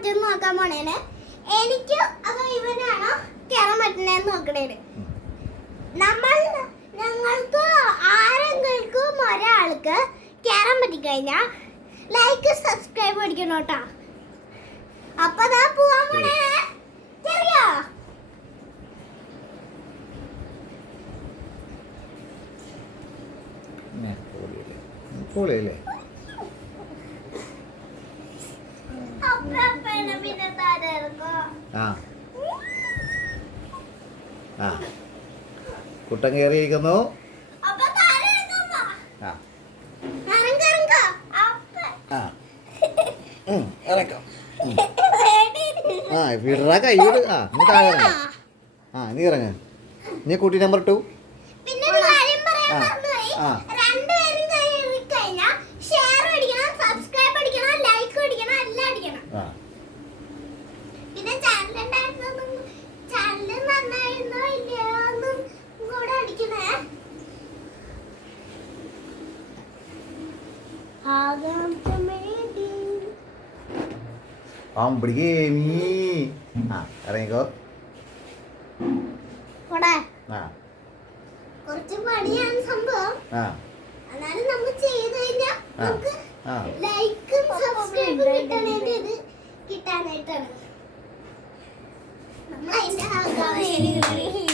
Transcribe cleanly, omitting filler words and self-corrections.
പറ്റുമെന്ന് നോക്കാൻ പോണേന്. എനിക്ക് അതോ ഇവനാണോ കയറാൻ പറ്റുന്നതെന്ന് നോക്കണേന്. ഞങ്ങൾക്ക് ആരെങ്കിലും ഒരാൾക്ക് കയറാൻ പറ്റിക്കഴിഞ്ഞാൽ ലൈക്ക് സബ്സ്ക്രൈബ് അടിക്കണം കേട്ടോ. അപ്പൊ ഞാൻ പോവാൻ പോണേ. ചെറിയോ പൊളിയല്ലേ? പിന്നെ താരോ ആ ആ കുട്ടൻ കയറിയിരിക്കുന്നു. ആ ആ ഇറക്കാം. ആ വിടറ കൈയോട്. ആ നീ താഴെ ഇറങ്ങ. ആ നീ ഇറങ്ങ. നീ കുട്ടി നമ്പർ 2. ആ ആ ആ ഇറങ്ങിക്കോ. ആ കുറച്ച് പണിയാണ് സംഭവം. എന്നാലും നമ്മൾ ചെയ്ത് കഴിഞ്ഞാൽ നമുക്ക് ലൈക്കും സബ്സ്ക്രൈബും കിട്ടാനായിട്ടാണ് നമ്മൾ അതിന്റെ